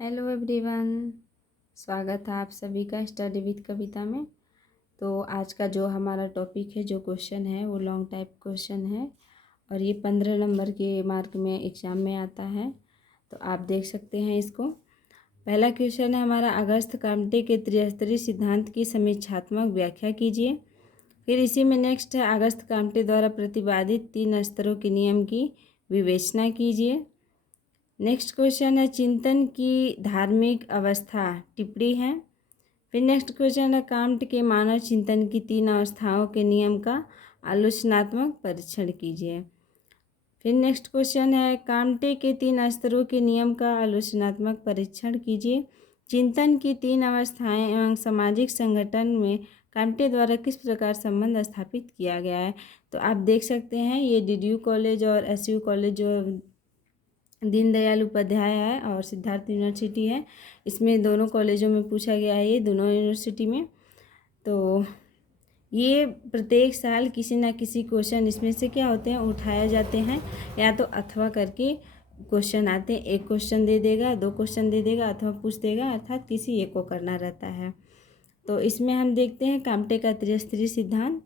Hello everyone, स्वागत है आप सभी का स्टडी विद कविता में। तो आज का जो हमारा टॉपिक है, जो क्वेश्चन है वो लॉन्ग टाइप क्वेश्चन है और ये 15 नंबर के मार्क में एग्ज़ाम में आता है। तो आप देख सकते हैं इसको। पहला क्वेश्चन है हमारा, अगस्त काम्टे के त्रिस्तरीय सिद्धांत की समीक्षात्मक व्याख्या कीजिए। फिर इसी में नेक्स्ट है, अगस्त काम्टे द्वारा प्रतिपादित 3 स्तरों के नियम की विवेचना कीजिए। नेक्स्ट क्वेश्चन है, चिंतन की धार्मिक अवस्था टिप्पणी है। फिर नेक्स्ट क्वेश्चन है, कांट के मानव चिंतन की 3 अवस्थाओं के नियम का आलोचनात्मक परीक्षण कीजिए। फिर नेक्स्ट क्वेश्चन है, कांटे के 3 स्तरों के नियम का आलोचनात्मक परीक्षण कीजिए। चिंतन की 3 अवस्थाएं एवं सामाजिक संगठन में कांटे द्वारा किस प्रकार संबंध स्थापित किया गया है। तो आप देख सकते हैं ये डीडीयू कॉलेज और एसयू कॉलेज जो दीनदयाल उपाध्याय है और सिद्धार्थ यूनिवर्सिटी है, इसमें दोनों कॉलेजों में पूछा गया है, ये दोनों यूनिवर्सिटी में। तो ये प्रत्येक साल किसी ना किसी क्वेश्चन इसमें से क्या होते हैं, उठाए जाते हैं, या तो अथवा करके क्वेश्चन आते हैं। एक क्वेश्चन दे देगा, 2 क्वेश्चन दे देगा, अथवा पूछ देगा, अर्थात किसी एक को करना रहता है। तो इसमें हम देखते हैं काम्टे का त्रिस्तरीय सिद्धांत।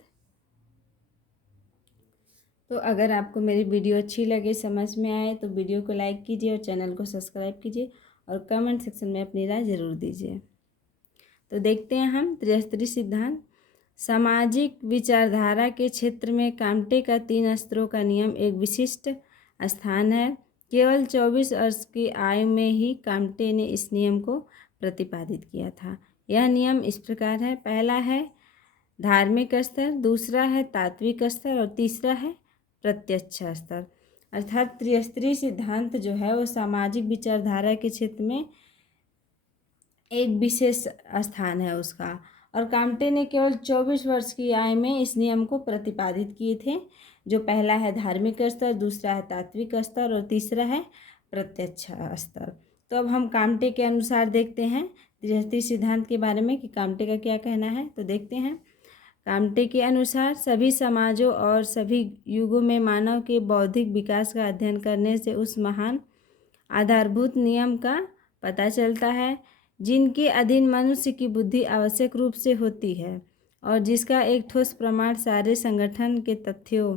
तो अगर आपको मेरी वीडियो अच्छी लगे, समझ में आए, तो वीडियो को लाइक कीजिए और चैनल को सब्सक्राइब कीजिए और कमेंट सेक्शन में अपनी राय ज़रूर दीजिए। तो देखते हैं हम त्रिस्तरीय सिद्धांत। सामाजिक विचारधारा के क्षेत्र में काम्टे का 3 स्तरों का नियम एक विशिष्ट स्थान है। केवल 24 वर्ष की आयु में ही काम्टे ने इस नियम को प्रतिपादित किया था। यह नियम इस प्रकार है, पहला है धार्मिक स्तर, दूसरा है तात्विक स्तर और तीसरा है प्रत्यक्ष स्तर। अर्थात त्रिस्तरीय सिद्धांत जो है वो सामाजिक विचारधारा के क्षेत्र में एक विशेष स्थान है उसका। और काम्टे ने केवल 24 वर्ष की आयु में इस नियम को प्रतिपादित किए थे, जो पहला है धार्मिक स्तर, दूसरा है तात्विक स्तर और तीसरा है प्रत्यक्ष स्तर। तो अब हम काम्टे के अनुसार देखते हैं त्रिस्तरीय सिद्धांत के बारे में कि काम्टे का क्या कहना है। तो देखते हैं, काम्टे के अनुसार सभी समाजों और सभी युगों में मानव के बौद्धिक विकास का अध्ययन करने से उस महान आधारभूत नियम का पता चलता है जिनके अधीन मनुष्य की बुद्धि आवश्यक रूप से होती है और जिसका एक ठोस प्रमाण सारे संगठन के तथ्यों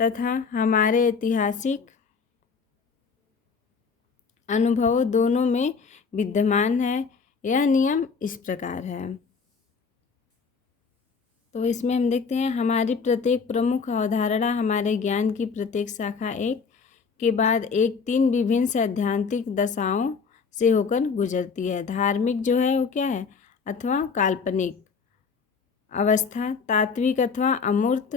तथा हमारे ऐतिहासिक अनुभवों दोनों में विद्यमान है। यह नियम इस प्रकार है। तो इसमें हम देखते हैं, हमारी प्रत्येक प्रमुख अवधारणा हमारे ज्ञान की प्रत्येक शाखा एक के बाद एक 3 विभिन्न सैद्धांतिक दशाओं से होकर गुजरती है। धार्मिक जो है वो क्या है, अथवा काल्पनिक अवस्था, तात्विक अथवा अमूर्त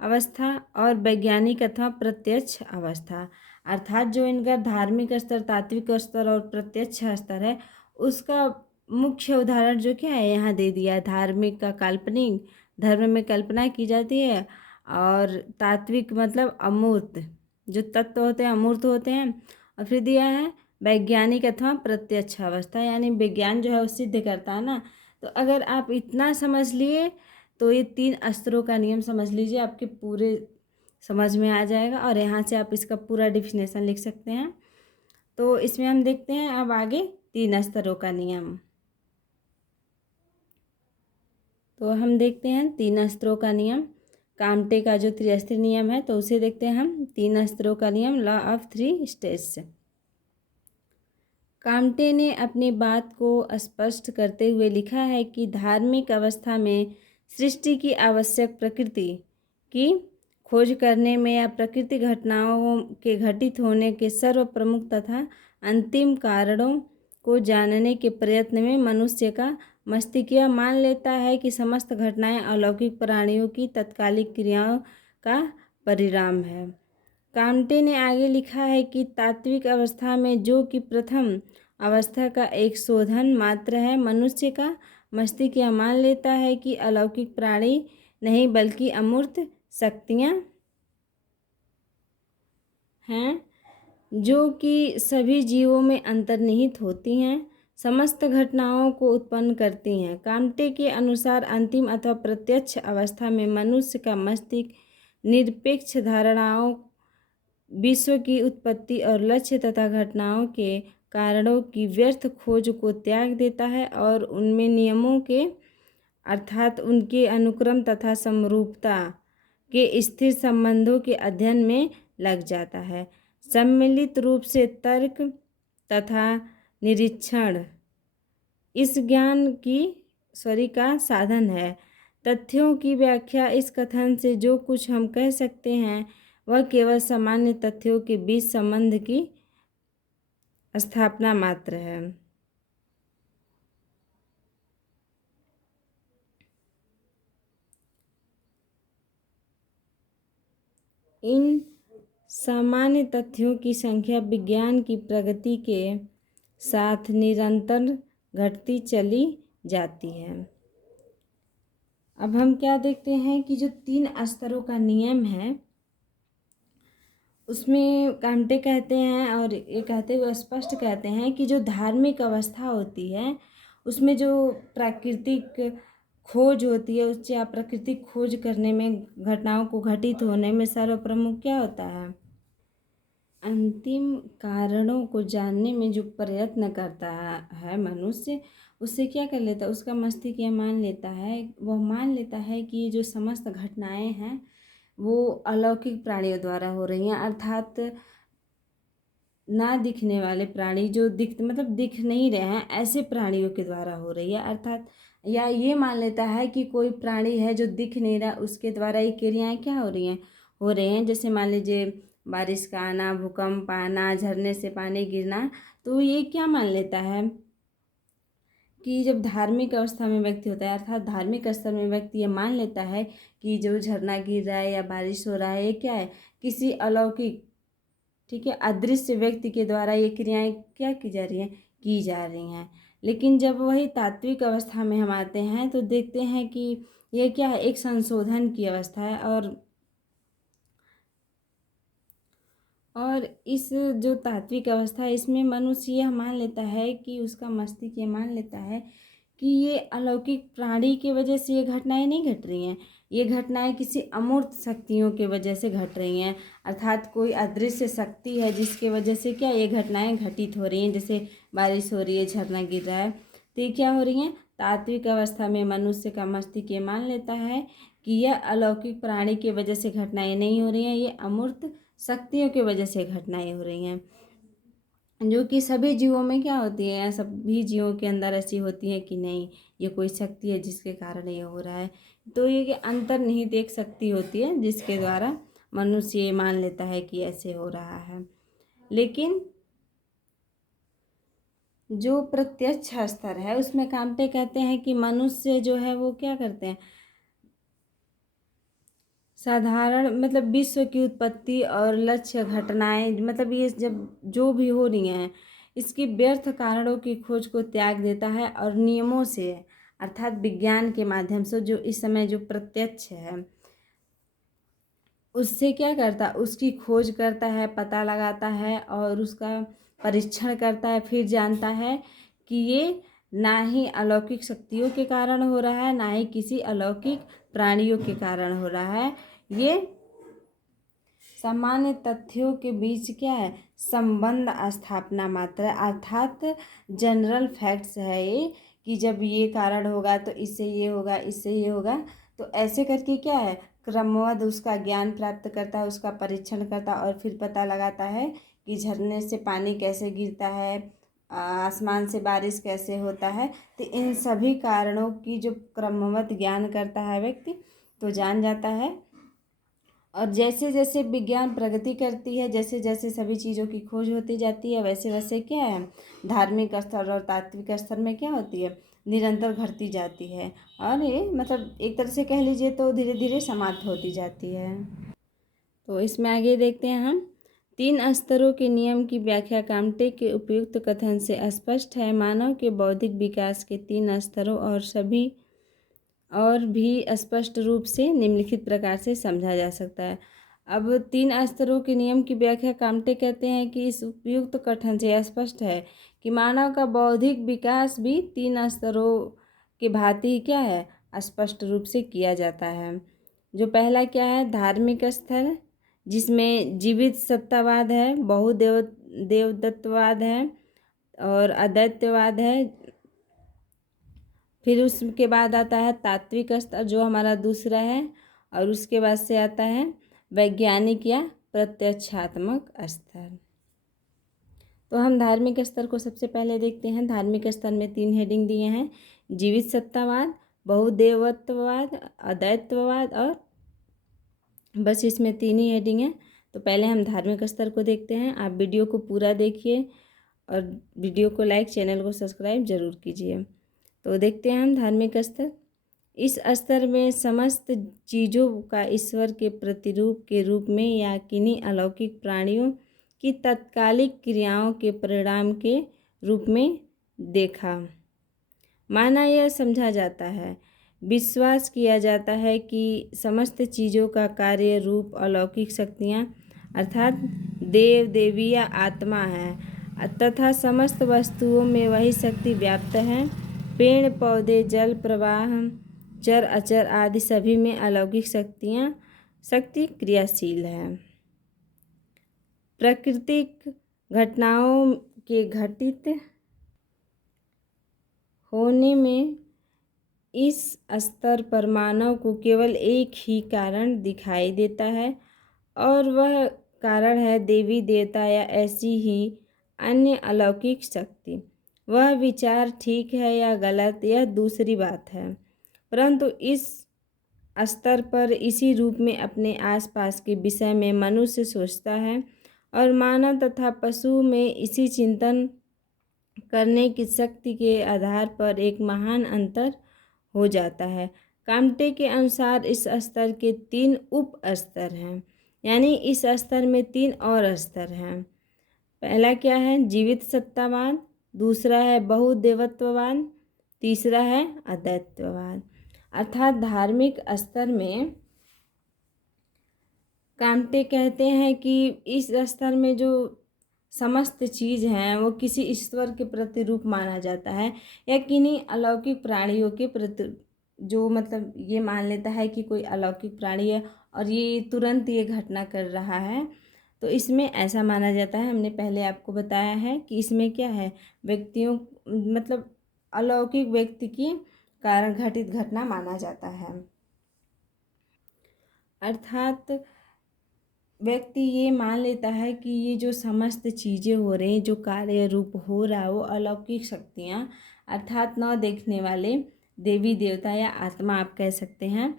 अवस्था और वैज्ञानिक अथवा प्रत्यक्ष अवस्था। अर्थात जो इनका धार्मिक स्तर, तात्विक स्तर और प्रत्यक्ष स्तर है, उसका मुख्य उदाहरण जो क्या है यहाँ दे दिया है। धार्मिक का काल्पनिक, धर्म में कल्पना की जाती है, और तात्विक मतलब अमूर्त, जो तत्व होते हैं अमूर्त होते हैं। और फिर दिया है वैज्ञानिक अथवा प्रत्यक्ष अवस्था, यानी विज्ञान जो है वो सिद्ध करता है ना। तो अगर आप इतना समझ लिए तो ये 3 स्तरों का नियम समझ लीजिए, आपके पूरे समझ में आ जाएगा और यहाँ से आप इसका पूरा डिफिनेशन लिख सकते हैं। तो इसमें हम देखते हैं अब आगे 3 स्तरों का नियम। तो हम देखते हैं 3 स्तरों का नियम, काम्टे का जो त्रिस्तरीय नियम है, तो उसे देखते हैं हम। 3 स्तरों का नियम, लॉ ऑफ 3 स्टेज। काम्टे ने अपनी बात को स्पष्ट करते हुए लिखा है कि धार्मिक अवस्था में सृष्टि की आवश्यक प्रकृति की खोज करने में या प्रकृति घटनाओं के घटित होने के सर्व प्रमुख तथा अंतिम कारणों को जानने के प्रयत्न में मनुष्य का मस्तिष्क यह मान लेता है कि समस्त घटनाएं अलौकिक प्राणियों की तत्कालिक क्रियाओं का परिणाम है। काम्टे ने आगे लिखा है कि तात्विक अवस्था में, जो कि प्रथम अवस्था का एक शोधन मात्र है, मनुष्य का मस्तिष्क यह मान लेता है कि अलौकिक प्राणी नहीं बल्कि अमूर्त शक्तियाँ हैं जो कि सभी जीवों में अंतर्निहित होती हैं, समस्त घटनाओं को उत्पन्न करती हैं। काम्टे के अनुसार अंतिम अथवा प्रत्यक्ष अवस्था में मनुष्य का मस्तिष्क निरपेक्ष धारणाओं, विश्व की उत्पत्ति और लक्ष्य तथा घटनाओं के कारणों की व्यर्थ खोज को त्याग देता है और उनमें नियमों के अर्थात उनके अनुक्रम तथा समरूपता के स्थिर संबंधों के अध्ययन में लग जाता है। सम्मिलित रूप से तर्क तथा निरीक्षण इस ज्ञान की का साधन है। तथ्यों की व्याख्या इस कथन से जो कुछ हम कह सकते हैं वह केवल सामान्य तथ्यों के बीच संबंध की स्थापना मात्र है। इन सामान्य तथ्यों की संख्या विज्ञान की प्रगति के साथ निरंतर घटती चली जाती है। अब हम क्या देखते हैं कि जो 3 स्तरों का नियम है उसमें कांटे कहते हैं और ये कहते हुए स्पष्ट कहते हैं कि जो धार्मिक अवस्था होती है उसमें जो प्राकृतिक खोज होती है उससे आप प्राकृतिक खोज करने में घटनाओं को घटित होने में सर्वप्रमुख क्या होता है, अंतिम कारणों को जानने में जो प्रयत्न करता है मनुष्य, उससे क्या कर लेता है, उसका मस्तिष्क यह मान लेता है, वह मान लेता है कि ये जो समस्त घटनाएं हैं वो अलौकिक प्राणियों द्वारा हो रही हैं, अर्थात ना दिखने वाले प्राणी जो दिख नहीं रहे हैं ऐसे प्राणियों के द्वारा हो रही है, अर्थात या ये मान लेता है कि कोई प्राणी है जो दिख नहीं रहा उसके द्वारा ये क्रियाएं क्या हो रही हैं। जैसे मान लीजिए बारिश का आना, भूकंप आना, झरने से पानी गिरना, तो ये क्या मान लेता है कि जब धार्मिक अवस्था में व्यक्ति होता है अर्थात धार्मिक स्तर में व्यक्ति ये मान लेता है कि जो झरना गिर रहा है या बारिश हो रहा है ये क्या है, किसी अलौकिक, ठीक है, अदृश्य व्यक्ति के द्वारा ये क्रियाएं क्या की जा रही हैं। लेकिन जब वही तात्विक अवस्था में हम आते हैं तो देखते हैं कि ये क्या है, एक संशोधन की अवस्था है और इस जो तात्विक अवस्था है इसमें मनुष्य यह मान लेता है कि उसका मस्तिष्क ये मान लेता है कि ये अलौकिक प्राणी की वजह से ये घटनाएं नहीं घट रही हैं, ये घटनाएं किसी अमूर्त शक्तियों की वजह से घट रही हैं, अर्थात कोई अदृश्य शक्ति है जिसके वजह से क्या ये घटनाएं घटित हो रही हैं। जैसे बारिश हो रही है, झरना गिर रहा है, तो ये क्या हो रही हैं, तात्विक अवस्था में मनुष्य का मस्तिष्क ये मान लेता है कि यह अलौकिक प्राणी की वजह से घटनाएं नहीं हो रही हैं, ये अमूर्त शक्तियों की वजह से घटनाएं हो रही हैं, जो कि सभी जीवों में क्या होती है, सभी जीवों के अंदर ऐसी होती है कि नहीं ये कोई शक्ति है जिसके कारण ये हो रहा है। तो ये अंतर्निहित एक शक्ति होती है जिसके द्वारा मनुष्य ये मान लेता है कि ऐसे हो रहा है। लेकिन जो प्रत्यक्ष स्तर है उसमें कांटे कहते हैं कि मनुष्य जो है वो क्या करते हैं, साधारण विश्व की उत्पत्ति और लक्ष्य घटनाएं ये जब जो भी हो रही हैं इसकी व्यर्थ कारणों की खोज को त्याग देता है और नियमों से अर्थात विज्ञान के माध्यम से जो इस समय जो प्रत्यक्ष है उससे क्या करता, उसकी खोज करता है, पता लगाता है और उसका परीक्षण करता है, फिर जानता है कि ये ना ही अलौकिक शक्तियों के कारण हो रहा है ना ही किसी अलौकिक प्राणियों के कारण हो रहा है, ये सामान्य तथ्यों के बीच क्या है, संबंध स्थापना मात्र है, अर्थात जनरल फैक्ट्स है ये कि जब ये कारण होगा तो इससे ये होगा, इससे ये होगा, तो ऐसे करके क्या है क्रमबद्ध उसका ज्ञान प्राप्त करता है, उसका परीक्षण करता है और फिर पता लगाता है कि झरने से पानी कैसे गिरता है, आसमान से बारिश कैसे होता है। तो इन सभी कारणों की जो क्रमबद्ध ज्ञान करता है व्यक्ति तो जान जाता है। और जैसे जैसे विज्ञान प्रगति करती है, जैसे जैसे सभी चीज़ों की खोज होती जाती है वैसे वैसे क्या है धार्मिक स्तर और तात्विक स्तर में क्या होती है निरंतर घटती जाती है और ये एक तरह से कह लीजिए तो धीरे धीरे समाप्त होती जाती है। तो इसमें आगे देखते हैं हम 3 स्तरों के नियम की व्याख्या कांटे के उपयुक्त कथन से स्पष्ट है। मानव के बौद्धिक विकास के 3 स्तरों और भी स्पष्ट रूप से निम्नलिखित प्रकार से समझा जा सकता है। अब 3 स्तरों के नियम की व्याख्या कांटे कहते हैं कि इस उपयुक्त कथन से स्पष्ट है कि मानव का बौद्धिक विकास भी 3 स्तरों के भांति ही क्या है स्पष्ट रूप से किया जाता है। जो पहला क्या है धार्मिक स्तर, जिसमें जीवित सत्तावाद है, बहुदेव देवदत्तवाद है और अद्वैतवाद है। फिर उसके बाद आता है तात्विक स्तर जो हमारा दूसरा है, और उसके बाद से आता है वैज्ञानिक या प्रत्यक्षात्मक स्तर। तो हम धार्मिक स्तर को सबसे पहले देखते हैं। धार्मिक स्तर में 3 हेडिंग दिए हैं, जीवित सत्तावाद, बहुदेवत्ववाद, अद्वैतवाद, और बस इसमें 3 ही हेडिंग है। तो पहले हम धार्मिक स्तर को देखते हैं। आप वीडियो को पूरा देखिए और वीडियो को लाइक, चैनल को सब्सक्राइब जरूर कीजिए। तो देखते हैं हम धार्मिक स्तर। इस स्तर में समस्त चीज़ों का ईश्वर के प्रतिरूप के रूप में या किन्हीं अलौकिक प्राणियों की तत्कालिक क्रियाओं के परिणाम के रूप में देखा, माना या समझा जाता है। विश्वास किया जाता है कि समस्त चीज़ों का कार्य रूप अलौकिक शक्तियाँ अर्थात देव देवी या आत्मा है तथा समस्त वस्तुओं में वही शक्ति व्याप्त है। पेड़ पौधे, जल प्रवाह, चर अचर आदि सभी में अलौकिक शक्ति क्रियाशील है। प्राकृतिक घटनाओं के घटित होने में इस स्तर पर मानव को केवल एक ही कारण दिखाई देता है, और वह कारण है देवी देवता या ऐसी ही अन्य अलौकिक शक्ति। वह विचार ठीक है या गलत यह दूसरी बात है, परंतु इस स्तर पर इसी रूप में अपने आसपास के विषय में मनुष्य सोचता है, और मानव तथा पशु में इसी चिंतन करने की शक्ति के आधार पर एक महान अंतर हो जाता है। काम्टे के अनुसार इस स्तर के 3 उप स्तर हैं, यानी इस स्तर में 3 और स्तर हैं। पहला क्या है? जीवित सत्तावाद, दूसरा है बहुदेवत्ववाद, तीसरा है अद्वैतवाद। अर्थात धार्मिक स्तर में काम्टे कहते हैं कि इस स्तर में जो समस्त चीज़ हैं वो किसी ईश्वर के प्रतिरूप माना जाता है, या किन्हीं अलौकिक प्राणियों के प्रति, जो मतलब ये मान लेता है कि कोई अलौकिक प्राणी है और ये तुरंत ये घटना कर रहा है, तो इसमें ऐसा माना जाता है। हमने पहले आपको बताया है कि इसमें क्या है, व्यक्तियों मतलब अलौकिक व्यक्ति की कारण घटित घटना माना जाता है। अर्थात व्यक्ति ये मान लेता है कि ये जो समस्त चीज़ें हो रही हैं, जो कार्य रूप हो रहा है, वो अलौकिक शक्तियाँ अर्थात न देखने वाले देवी देवता या आत्मा आप कह सकते हैं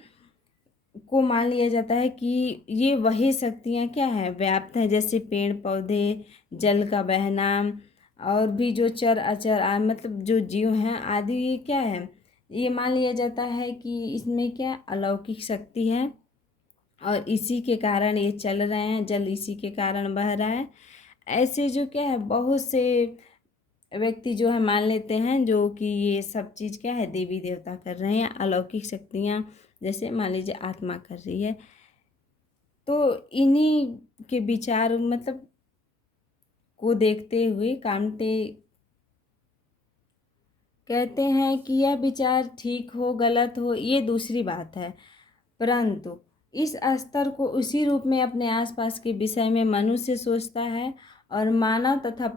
को मान लिया जाता है कि ये वही शक्तियाँ क्या है, व्याप्त है। जैसे पेड़ पौधे, जल का बहना, और भी जो चर अचर मतलब जो जीव हैं आदि, ये क्या है, ये मान लिया जाता है कि इसमें क्या अलौकिक शक्ति है, और इसी के कारण ये चल रहे हैं, जल इसी के कारण बह रहा है। ऐसे जो क्या है बहुत से व्यक्ति जो है मान लेते हैं जो कि ये सब चीज़ क्या है देवी देवता कर रहे हैं, अलौकिक शक्तियाँ जैसे मान लीजिए आत्मा कर रही है। तो इन्हीं के विचार मतलब को देखते हुए काम्टे कहते हैं कि यह विचार ठीक हो गलत हो ये दूसरी बात है, परंतु इस स्तर को उसी रूप में अपने आसपास के विषय में मनुष्य सोचता है, और मानव तथा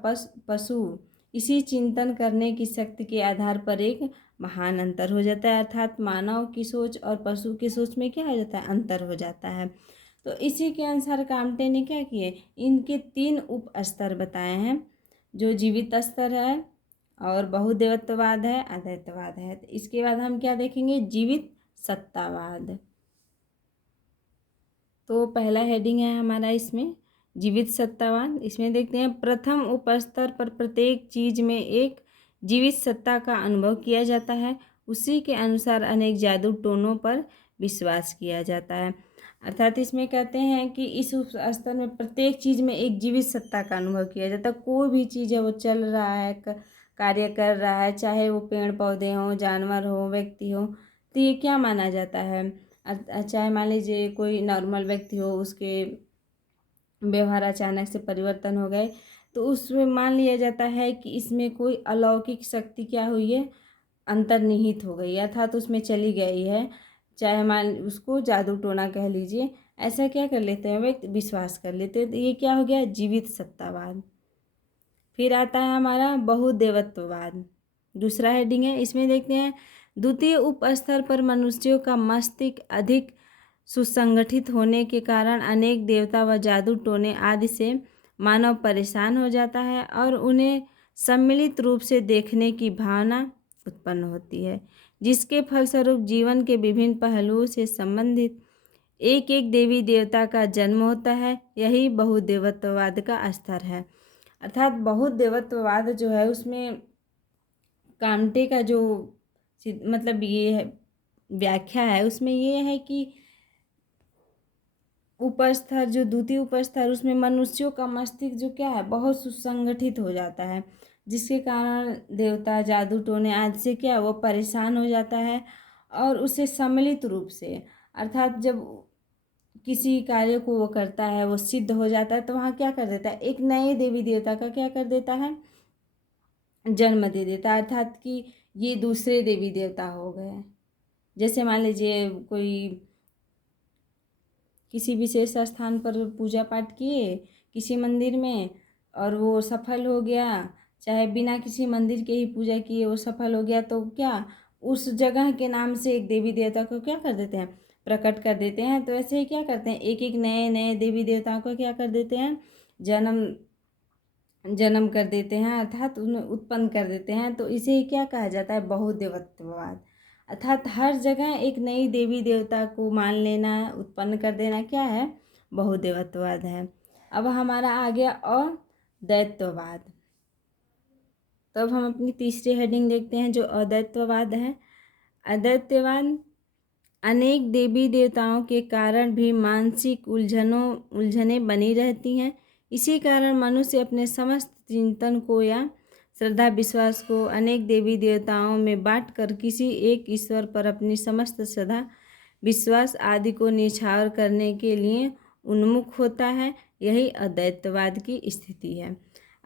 पशु इसी चिंतन करने की शक्ति के आधार पर एक महान अंतर हो जाता है। अर्थात मानव की सोच और पशु की सोच में क्या हो जाता है, अंतर हो जाता है। तो इसी के अनुसार काम्टे ने क्या किए, इनके 3 उप स्तर बताए हैं, जो जीवित स्तर है और बहुदेवत्ववाद है, अद्वैतवाद है। तो इसके बाद हम क्या देखेंगे, जीवित सत्तावाद। तो पहला हेडिंग है हमारा इसमें जीवित सत्तावाद। इसमें देखते हैं प्रथम उपस्तर पर प्रत्येक चीज में एक जीवित सत्ता का अनुभव किया जाता है, उसी के अनुसार अनेक जादू टोनों पर विश्वास किया जाता है। अर्थात इसमें कहते हैं कि इस उप स्तर में प्रत्येक चीज़ में एक जीवित सत्ता का अनुभव किया जाता है। कोई भी चीज़ है वो चल रहा है, कार्य कर रहा है, चाहे वो पेड़ पौधे हों, जानवर हो, व्यक्ति हो, तो ये क्या माना जाता है। चाहे मान लीजिए कोई नॉर्मल व्यक्ति हो, उसके व्यवहार अचानक से परिवर्तन हो गए, तो उसमें मान लिया जाता है कि इसमें कोई अलौकिक शक्ति क्या हुई है, अंतर्निहित हो गई, अर्थात उसमें चली गई है। चाहे मान उसको जादू टोना कह लीजिए, ऐसा क्या कर लेते हैं व्यक्ति, विश्वास कर लेते हैं। तो ये क्या हो गया, जीवित सत्तावाद। फिर आता है हमारा बहुदेवत्ववाद, दूसरा हेडिंग है। इसमें देखते हैं द्वितीय उपस्तर पर मनुष्यों का मस्तिष्क अधिक सुसंगठित होने के कारण अनेक देवता व जादू टोने आदि से मानव परेशान हो जाता है और उन्हें सम्मिलित रूप से देखने की भावना उत्पन्न होती है, जिसके फलस्वरूप जीवन के विभिन्न पहलुओं से संबंधित एक एक देवी देवता का जन्म होता है। यही बहुदेवत्ववाद का स्तर है। अर्थात बहुदेवत्ववाद जो है उसमें कांटे का जो मतलब ये है व्याख्या है, उसमें ये है कि उपस्तर जो द्वितीय उपस्तर उसमें मनुष्यों का मस्तिष्क जो क्या है बहुत सुसंगठित हो जाता है, जिसके कारण देवता जादू टोने आदि से क्या वो परेशान हो जाता है और उसे सम्मिलित रूप से, अर्थात जब किसी कार्य को वो करता है वो सिद्ध हो जाता है तो वहाँ क्या कर देता है, एक नए देवी देवता का क्या कर देता है, जन्म दे देता है। अर्थात कि ये दूसरे देवी देवता हो गए। जैसे मान लीजिए कोई किसी विशेष स्थान पर पूजा पाठ किए किसी मंदिर में और वो सफल हो गया, चाहे बिना किसी मंदिर के ही पूजा किए वो सफल हो गया, तो क्या उस जगह के नाम से एक देवी देवता को क्या कर देते हैं, प्रकट कर देते हैं। तो ऐसे ही क्या करते हैं, एक एक नए नए देवी देवताओं को क्या कर देते हैं, जन्म जन्म कर देते हैं, अर्थात उन्हें उत्पन्न कर देते हैं। तो इसे क्या कहा जाता है, बहुदेवत्ववाद। अर्थात हर जगह एक नई देवी देवता को मान लेना, उत्पन्न कर देना क्या है, बहुदेवत्ववाद है। अब हमारा आ गया अद्वैतवाद। तब हम अपनी तीसरी हेडिंग देखते हैं जो अद्वैतवाद है। अद्वैतवाद अनेक देवी देवताओं के कारण भी मानसिक उलझनें बनी रहती हैं। इसी कारण मनुष्य अपने समस्त चिंतन को या श्रद्धा विश्वास को अनेक देवी देवताओं में बांटकर किसी एक ईश्वर पर अपनी समस्त श्रद्धा विश्वास आदि को निछावर करने के लिए उन्मुख होता है। यही अद्वैतवाद की स्थिति है।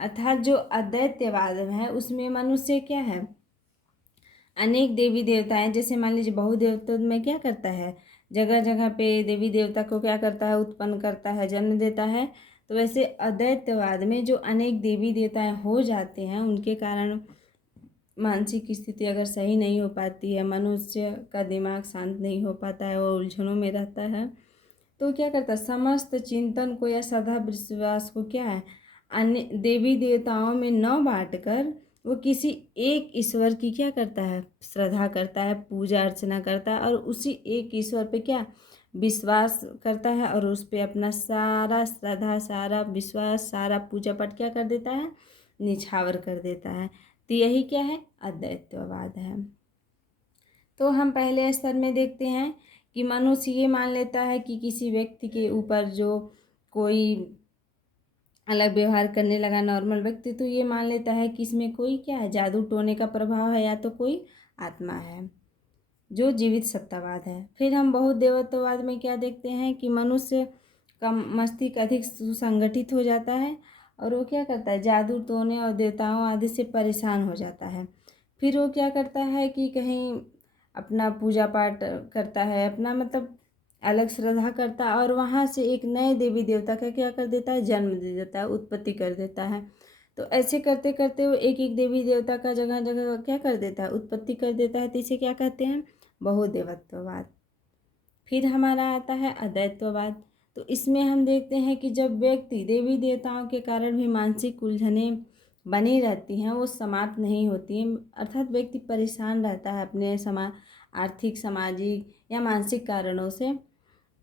अर्थात जो अद्वैतवाद है उसमें मनुष्य क्या है, अनेक देवी देवता हैं। जैसे मान लीजिए बहुदेवत्व में क्या करता है, जगह जगह पे देवी देवता को क्या करता है, उत्पन्न करता है, जन्म देता है। तो वैसे अद्वैतवाद में जो अनेक देवी देवताएं हो जाते हैं उनके कारण मानसिक स्थिति अगर सही नहीं हो पाती है, मनुष्य का दिमाग शांत नहीं हो पाता है, वो उलझनों में रहता है, तो क्या करता है, समस्त चिंतन को या श्रद्धा विश्वास को क्या है, अन्य देवी देवताओं में न बांटकर वो किसी एक ईश्वर की क्या करता है, श्रद्धा करता है, पूजा अर्चना करता है और उसी एक ईश्वर पे क्या विश्वास करता है और उस पे अपना सारा श्रद्धा, सारा विश्वास, सारा पूजा पाठ क्या कर देता है, निछावर कर देता है। तो यही क्या है, अद्वैतवाद है। तो हम पहले स्तर में देखते हैं कि मनुष्य ये मान लेता है कि किसी व्यक्ति के ऊपर जो कोई अलग व्यवहार करने लगा, नॉर्मल व्यक्ति, तो ये मान लेता है कि इसमें कोई क्या है, जादू टोने का प्रभाव है या तो कोई आत्मा है, जो जीवित सत्तावाद है। फिर हम बहुदेवत्ववाद में क्या देखते हैं कि मनुष्य का मस्तिष्क अधिक सुसंगठित हो जाता है और वो क्या करता है, जादू टोने और देवताओं आदि से परेशान हो जाता है। फिर वो क्या करता है कि कहीं अपना पूजा पाठ करता है, अपना मतलब अलग श्रद्धा करता है और वहाँ से एक नए देवी देवता का क्या कर देता है, जन्म दे देता है, उत्पत्ति कर देता है। तो ऐसे करते करते वो एक एक देवी देवता का जगह जगह क्या कर देता है, उत्पत्ति कर देता है। तो इसे क्या कहते हैं, बहुदेवत्ववाद। फिर हमारा आता है अद्वैतवाद। तो इसमें हम देखते हैं कि जब व्यक्ति देवी देवताओं के कारण भी मानसिक उलझनें बनी रहती हैं, वो समाप्त नहीं होती हैं, अर्थात व्यक्ति परेशान रहता है अपने आर्थिक, सामाजिक या मानसिक कारणों से,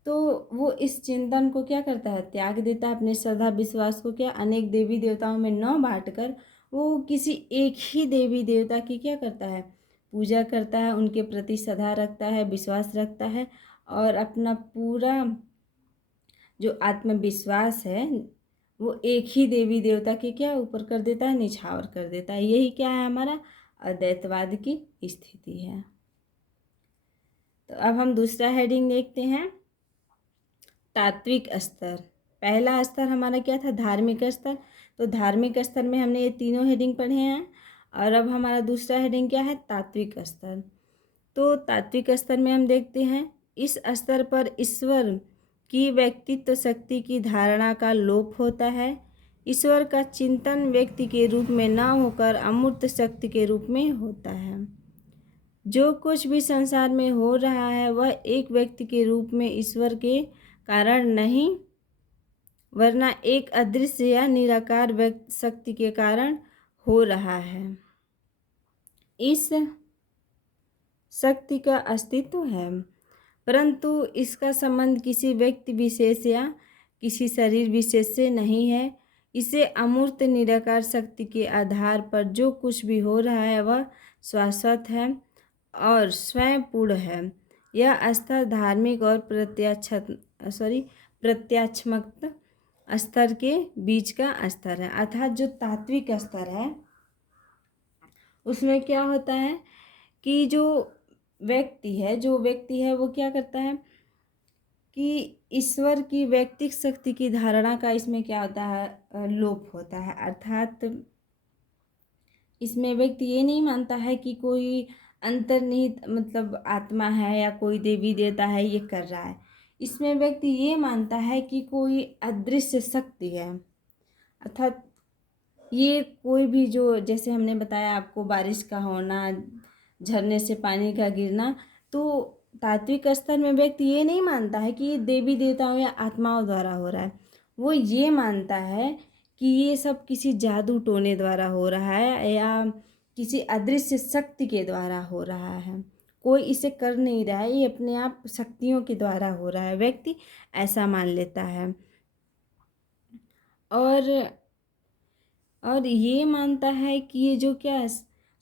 तो वो इस चिंतन को क्या करता है, त्याग देता है। अपने श्रद्धा विश्वास को क्या अनेक देवी देवताओं में न बांटकर वो किसी एक ही देवी देवता की क्या करता है, पूजा करता है, उनके प्रति श्रद्धा रखता है, विश्वास रखता है और अपना पूरा जो आत्मविश्वास है वो एक ही देवी देवता के क्या ऊपर कर देता है, निछावर कर देता है। यही क्या है, हमारा अद्वैतवाद की स्थिति है। तो अब हम दूसरा हेडिंग देखते हैं, तात्विक स्तर। पहला स्तर हमारा क्या था, धार्मिक स्तर। तो धार्मिक स्तर में हमने ये तीनों हेडिंग पढ़े हैं और अब हमारा दूसरा हेडिंग क्या है, तात्विक स्तर। तो तात्विक स्तर में हम देखते हैं इस स्तर पर ईश्वर की व्यक्तित्व शक्ति की धारणा का लोप होता है। ईश्वर का चिंतन व्यक्ति के रूप में न होकर अमूर्त शक्ति के रूप में होता है। जो कुछ भी संसार में हो रहा है वह एक व्यक्ति के रूप में ईश्वर के कारण नहीं, वरना एक अदृश्य या निराकार व्यक्ति शक्ति के कारण हो रहा है। इस शक्ति का अस्तित्व है, परंतु इसका संबंध किसी व्यक्ति विशेष या किसी शरीर विशेष से नहीं है। इसे अमूर्त निराकार शक्ति के आधार पर जो कुछ भी हो रहा है वह शाश्वत है और स्वयं पूर्ण है। यह स्तर धार्मिक और प्रत्यात्मक स्तर के बीच का स्तर है। अर्थात जो तात्विक स्तर है उसमें क्या होता है कि जो व्यक्ति है वो क्या करता है कि ईश्वर की व्यक्तिक शक्ति की धारणा का इसमें क्या होता है, लोप होता है। अर्थात इसमें व्यक्ति ये नहीं मानता है कि कोई अंतर्निहित मतलब आत्मा है या कोई देवी देवता है ये कर रहा है। इसमें व्यक्ति ये मानता है कि कोई अदृश्य शक्ति है। अर्थात ये कोई भी जो, जैसे हमने बताया आपको, बारिश का होना, झरने से पानी का गिरना, तो तात्विक स्तर में व्यक्ति ये नहीं मानता है कि ये देवी देवताओं या आत्माओं द्वारा हो रहा है। वो ये मानता है कि ये सब किसी जादू टोने द्वारा हो रहा है या किसी अदृश्य शक्ति के द्वारा हो रहा है। कोई इसे कर नहीं रहा है, ये अपने आप शक्तियों के द्वारा हो रहा है। व्यक्ति ऐसा मान लेता है और ये मानता है कि ये जो क्या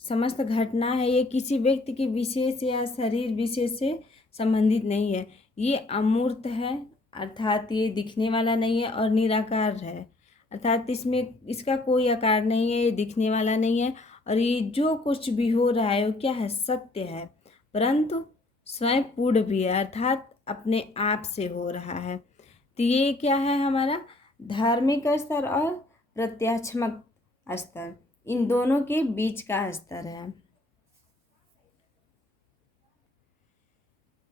समस्त घटना है ये किसी व्यक्ति के विशेष या शरीर विशेष से संबंधित नहीं है। ये अमूर्त है, अर्थात ये दिखने वाला नहीं है, और निराकार है, अर्थात इसमें इसका कोई आकार नहीं है, ये दिखने वाला नहीं है। और ये जो कुछ भी हो रहा है वो क्या है, सत्य है, परंतु स्वयं पूर्ण भी है, अर्थात अपने आप से हो रहा है। तो ये क्या है, हमारा धार्मिक स्तर और प्रत्यात्मक स्तर, इन दोनों के बीच का स्तर है।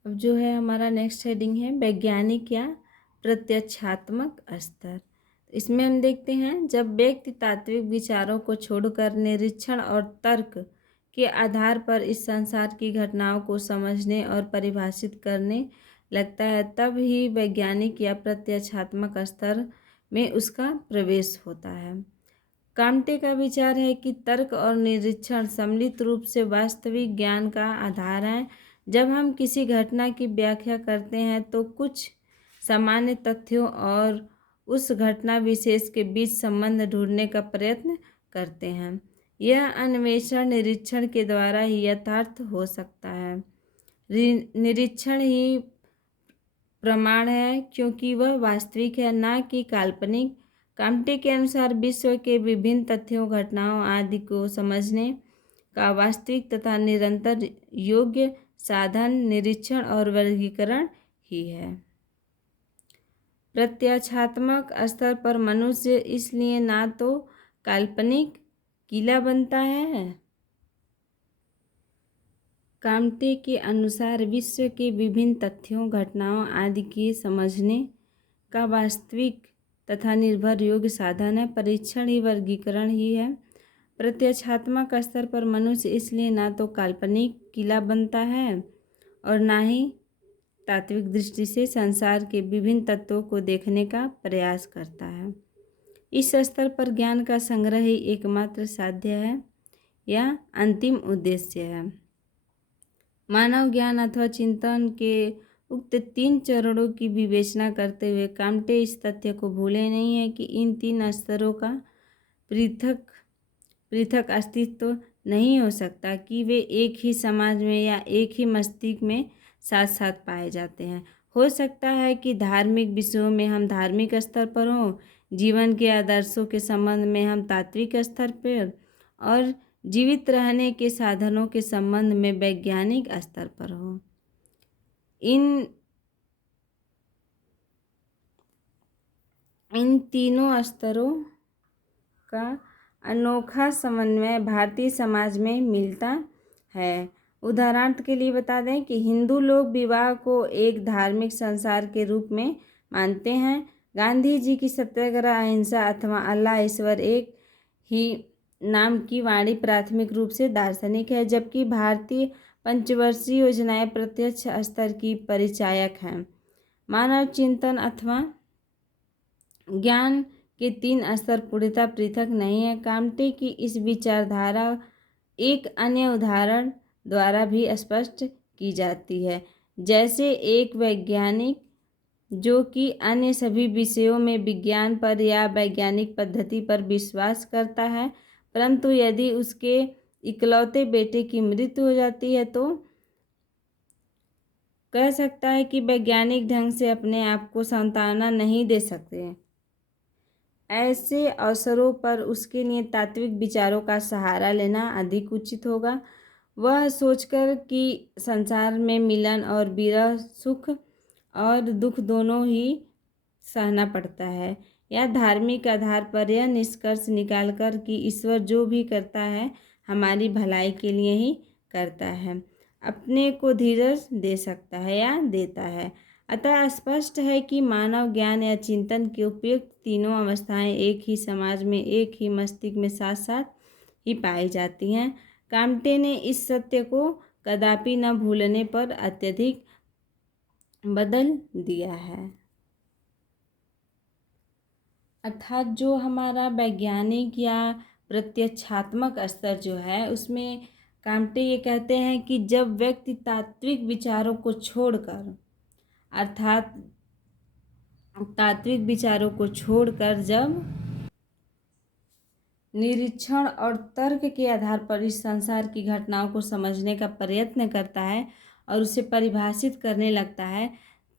अब जो है हमारा नेक्स्ट हेडिंग है वैज्ञानिक या प्रत्यक्षात्मक स्तर। इसमें हम देखते हैं जब व्यक्ति तात्विक विचारों को छोड़कर निरीक्षण और तर्क के आधार पर इस संसार की घटनाओं को समझने और परिभाषित करने लगता है, तब ही वैज्ञानिक या प्रत्यक्षात्मक स्तर में उसका प्रवेश होता है। काम्टे का विचार है कि तर्क और निरीक्षण सम्मिलित रूप से वास्तविक ज्ञान का आधार है। जब हम किसी घटना की व्याख्या करते हैं तो कुछ सामान्य तथ्यों और उस घटना विशेष के बीच संबंध ढूंढने का प्रयत्न करते हैं। यह अन्वेषण निरीक्षण के द्वारा ही यथार्थ हो सकता है। निरीक्षण ही प्रमाण है क्योंकि वह वास्तविक है, न कि काल्पनिक। काम्टे के अनुसार विश्व के विभिन्न तथ्यों, घटनाओं आदि को समझने का वास्तविक तथा निरंतर योग्य साधन निरीक्षण और वर्गीकरण ही है। प्रत्यक्षात्मक स्तर पर मनुष्य इसलिए ना तो काल्पनिक किला बनता है। काम्टे के अनुसार विश्व के विभिन्न तथ्यों, घटनाओं आदि की समझने का वास्तविक तथा निर्भर योग्य साधन है, परीक्षण ही वर्गीकरण ही है। प्रत्यक्षात्मक स्तर पर मनुष्य इसलिए ना तो काल्पनिक किला बनता है और ना ही तात्विक दृष्टि से संसार के विभिन्न तत्वों को देखने का प्रयास करता है। इस स्तर पर ज्ञान का संग्रह ही एकमात्र साध्य है या अंतिम उद्देश्य है। मानव ज्ञान अथवा चिंतन के उक्त 3 चरणों की विवेचना करते हुए काम्टे इस तथ्य को भूले नहीं है कि इन 3 स्तरों का पृथक अस्तित्व नहीं हो सकता, कि वे एक ही समाज में या एक ही मस्तिष्क में साथ साथ पाए जाते हैं। हो सकता है कि धार्मिक विषयों में हम धार्मिक स्तर पर हों, जीवन के आदर्शों के संबंध में हम तात्विक स्तर पर, और जीवित रहने के साधनों के संबंध में वैज्ञानिक स्तर पर हों। इन तीनों स्तरों का अनोखा समन्वय भारतीय समाज में मिलता है। उदाहरण के लिए बता दें कि हिंदू लोग विवाह को एक धार्मिक संस्कार के रूप में मानते हैं, गांधी जी की सत्याग्रह, अहिंसा अथवा अल्लाह ईश्वर एक ही नाम की वाणी प्राथमिक रूप से दार्शनिक है, जबकि भारतीय पंचवर्षीय योजनाएं प्रत्यक्ष स्तर की परिचायक हैं। मानव चिंतन अथवा ज्ञान के तीन स्तर पूर्णतः पृथक नहीं है। काम्टे की इस विचारधारा एक अन्य उदाहरण द्वारा भी स्पष्ट की जाती है। जैसे एक वैज्ञानिक जो कि अन्य सभी विषयों में विज्ञान पर या वैज्ञानिक पद्धति पर विश्वास करता है, परंतु यदि उसके इकलौते बेटे की मृत्यु हो जाती है तो कह सकता है कि वैज्ञानिक ढंग से अपने आप को सांत्वना नहीं दे सकते। ऐसे अवसरों पर उसके लिए तात्विक विचारों का सहारा लेना अधिक उचित होगा। वह सोचकर कि संसार में मिलन और विरह, सुख और दुख दोनों ही सहना पड़ता है, या धार्मिक आधार पर यह निष्कर्ष निकालकर कि ईश्वर जो भी करता है हमारी भलाई के लिए ही करता है, अपने को धीरज दे सकता है या देता है। अतः स्पष्ट है कि मानव ज्ञान या चिंतन की उपयुक्त तीनों अवस्थाएं एक ही समाज में, एक ही मस्तिष्क में साथ साथ ही पाई जाती हैं। काम्टे ने इस सत्य को कदापि न भूलने पर अत्यधिक बदल दिया है। अर्थात जो हमारा वैज्ञानिक या प्रत्यक्षात्मक स्तर जो है, उसमें काम्टे ये कहते हैं कि जब व्यक्ति तात्विक विचारों को छोड़कर, अर्थात तात्विक विचारों को छोड़कर जब निरीक्षण और तर्क के आधार पर इस संसार की घटनाओं को समझने का प्रयत्न करता है और उसे परिभाषित करने लगता है,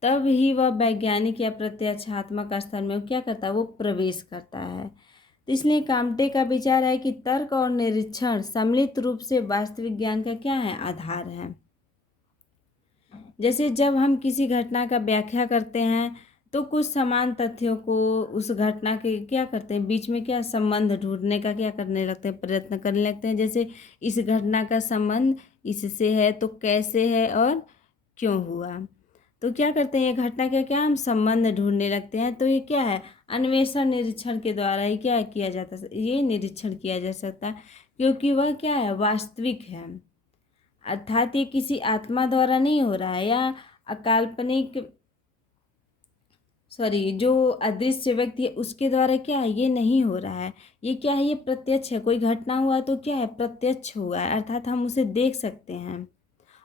तब ही वह वैज्ञानिक या प्रत्यक्षात्मक स्तर में क्या करता है, वो प्रवेश करता है। तो इसलिए काम्टे का विचार है कि तर्क और निरीक्षण सम्मिलित रूप से वास्तविक ज्ञान का क्या है, आधार है। जैसे जब हम किसी घटना का व्याख्या करते हैं तो कुछ समान तथ्यों को उस घटना के क्या करते हैं, बीच में क्या संबंध ढूंढने का क्या करने लगते हैं, प्रयत्न करने लगते हैं। जैसे इस घटना का संबंध इससे है तो कैसे है और क्यों हुआ, तो क्या करते हैं, ये घटना का क्या हम संबंध ढूंढने लगते हैं। तो ये क्या है, अन्वेषण निरीक्षण के द्वारा ही क्या किया जाता है, ये निरीक्षण किया जा सकता है, क्योंकि वह क्या है, वास्तविक है। अर्थात ये किसी आत्मा द्वारा नहीं हो रहा है या अकाल्पनिक जो अदृश्य व्यक्ति है उसके द्वारा क्या है, ये नहीं हो रहा है। ये क्या है, ये प्रत्यक्ष है। कोई घटना हुआ तो क्या है, प्रत्यक्ष हुआ है, अर्थात हम उसे देख सकते हैं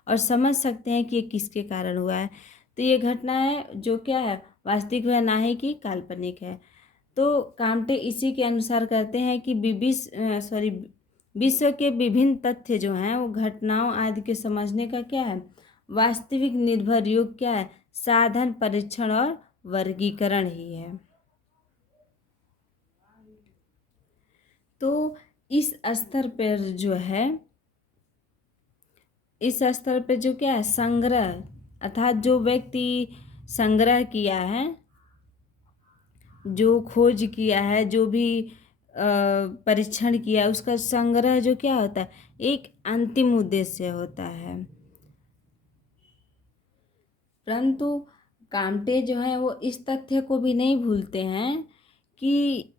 और समझ सकते हैं कि ये किसके कारण हुआ है। तो ये घटना है जो क्या है, वास्तविक है, ना ही कि काल्पनिक है। तो काम्टे इसी के अनुसार कहते हैं कि विश्व के विभिन्न तथ्य जो हैं वो घटनाओं आदि के समझने का क्या है, वास्तविक निर्भर योग क्या है, साधन, परीक्षण और वर्गीकरण ही है। तो इस स्तर पर जो है, इस स्तर पे जो क्या है, संग्रह, अर्थात जो व्यक्ति संग्रह किया है, जो खोज किया है, जो भी परीक्षण किया है, उसका संग्रह जो क्या होता है, एक अंतिम उद्देश्य होता है। परंतु काम्टे जो है वो इस तथ्य को भी नहीं भूलते हैं कि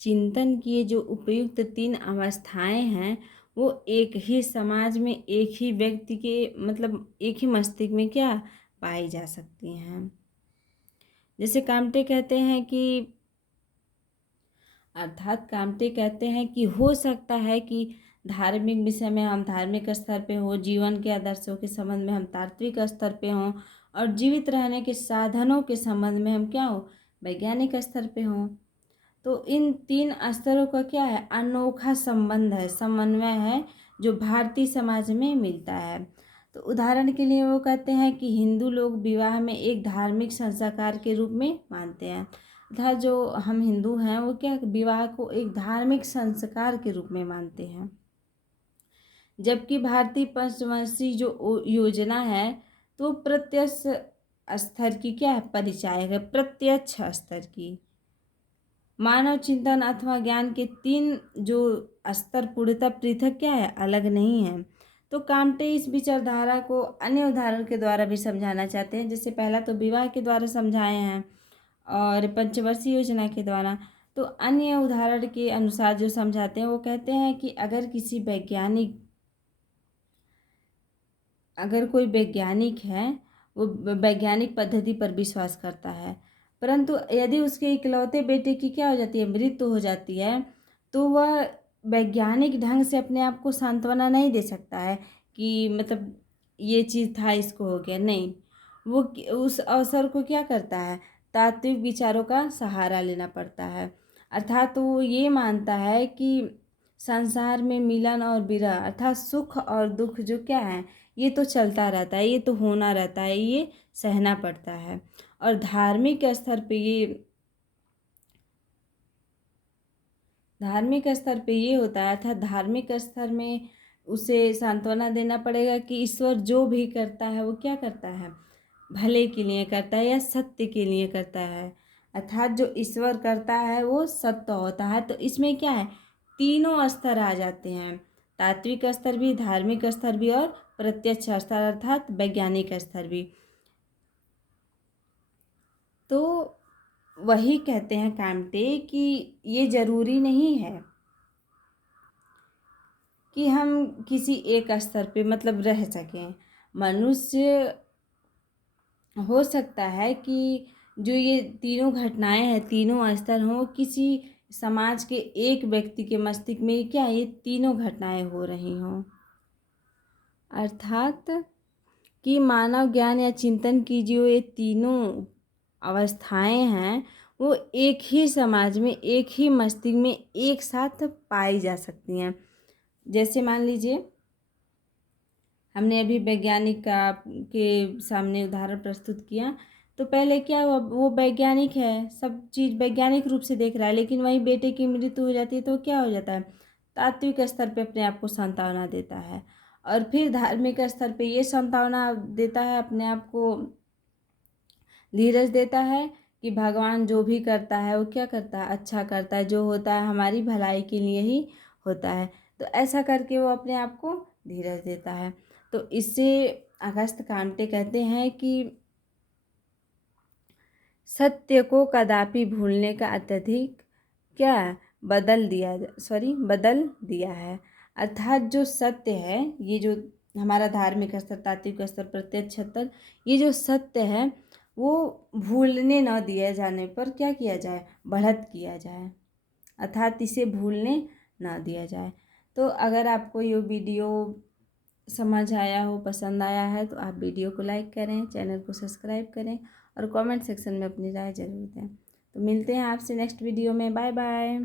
चिंतन की जो उपयुक्त तीन अवस्थाएं हैं वो एक ही समाज में, एक ही व्यक्ति के मतलब एक ही मस्तिष्क में क्या पाई जा सकती हैं। जैसे काम्टे कहते हैं कि, अर्थात काम्टे कहते हैं कि हो सकता है कि धार्मिक विषय में हम धार्मिक स्तर पे हो, जीवन के आदर्शों के संबंध में हम तात्विक स्तर पे हों, और जीवित रहने के साधनों के संबंध में हम क्या हो, वैज्ञानिक स्तर पे हों। तो इन तीन स्तरों का क्या है, अनोखा संबंध है, समन्वय है, जो भारतीय समाज में मिलता है। तो उदाहरण के लिए वो कहते हैं कि हिंदू लोग विवाह में एक धार्मिक संस्कार के रूप में मानते हैं। अर्थात जो हम हिंदू हैं वो क्या, विवाह को एक धार्मिक संस्कार के रूप में मानते हैं, जबकि भारतीय पंचवंशीय जो योजना है तो प्रत्यक्ष स्तर की क्या है, परिचायक है, प्रत्यक्ष स्तर की। मानव चिंतन अथवा ज्ञान के तीन जो स्तर पूर्णतः पृथक क्या है, अलग नहीं है। तो काम्टे इस विचारधारा को अन्य उदाहरण के द्वारा भी समझाना चाहते हैं। जैसे पहला तो विवाह के द्वारा समझाए हैं और पंचवर्षीय योजना के द्वारा। तो अन्य उदाहरण के अनुसार जो समझाते हैं वो कहते हैं कि अगर कोई वैज्ञानिक है, वो वैज्ञानिक पद्धति पर विश्वास करता है, परंतु यदि उसके इकलौते बेटे की क्या हो जाती है, मृत्यु हो जाती है, तो वह वैज्ञानिक ढंग से अपने आप को सांत्वना नहीं दे सकता है कि मतलब ये चीज़ था, इसको हो गया, नहीं। वो उस अवसर को क्या करता है, तात्विक विचारों का सहारा लेना पड़ता है। अर्थात वो ये मानता है कि संसार में मिलन और विरह अर्थात सुख और दुख जो क्या है, ये तो चलता रहता है, ये तो होना रहता है, ये सहना पड़ता है। और धार्मिक स्तर पे ये होता है, अर्थात धार्मिक स्तर में उसे सांत्वना देना पड़ेगा कि ईश्वर जो भी करता है वो क्या करता है, भले के लिए करता है या सत्य के लिए करता है। अर्थात जो ईश्वर करता है वो सत्य होता है। तो इसमें क्या है, तीनों स्तर आ जाते हैं, तात्विक स्तर भी, धार्मिक स्तर भी और प्रत्यक्ष स्तर अर्थात वैज्ञानिक स्तर भी। तो वही कहते हैं काम्टे कि ये जरूरी नहीं है कि हम किसी एक स्तर पे मतलब रह सकें। मनुष्य हो सकता है कि जो ये तीनों घटनाएं हैं, तीनों स्तर हों, किसी समाज के एक व्यक्ति के मस्तिष्क में क्या ये तीनों घटनाएं हो रही हों। अर्थात कि मानव ज्ञान या चिंतन की जो ये तीनों अवस्थाएं हैं वो एक ही समाज में, एक ही मस्तिष्क में एक साथ पाई जा सकती हैं। जैसे मान लीजिए हमने अभी वैज्ञानिक का के सामने उदाहरण प्रस्तुत किया, तो पहले क्या हुआ, वो वैज्ञानिक है, सब चीज़ वैज्ञानिक रूप से देख रहा है, लेकिन वहीं बेटे की मृत्यु हो जाती है तो क्या हो जाता है, तात्विक स्तर पे अपने आप को सांत्वना देता है। और फिर धार्मिक स्तर पे ये सांत्वना देता है, अपने आप को धीरज देता है कि भगवान जो भी करता है वो क्या करता है, अच्छा करता है, जो होता है हमारी भलाई के लिए ही होता है। तो ऐसा करके वो अपने आप को धीरज देता है। तो इससे अगस्त काम्टे कहते हैं कि सत्य को कदापि भूलने का अत्यधिक क्या बदल दिया है। अर्थात जो सत्य है, ये जो हमारा धार्मिक स्तर, तात्विक स्तर, प्रत्यक्ष स्तर, ये जो सत्य है वो भूलने न दिए जाने पर क्या किया जाए, बढ़त किया जाए, अर्थात इसे भूलने ना दिया जाए। तो अगर आपको ये वीडियो समझ आया हो, पसंद आया है, तो आप वीडियो को लाइक करें, चैनल को सब्सक्राइब करें और कमेंट सेक्शन में अपनी राय ज़रूर दें। तो मिलते हैं आपसे नेक्स्ट वीडियो में। Bye bye.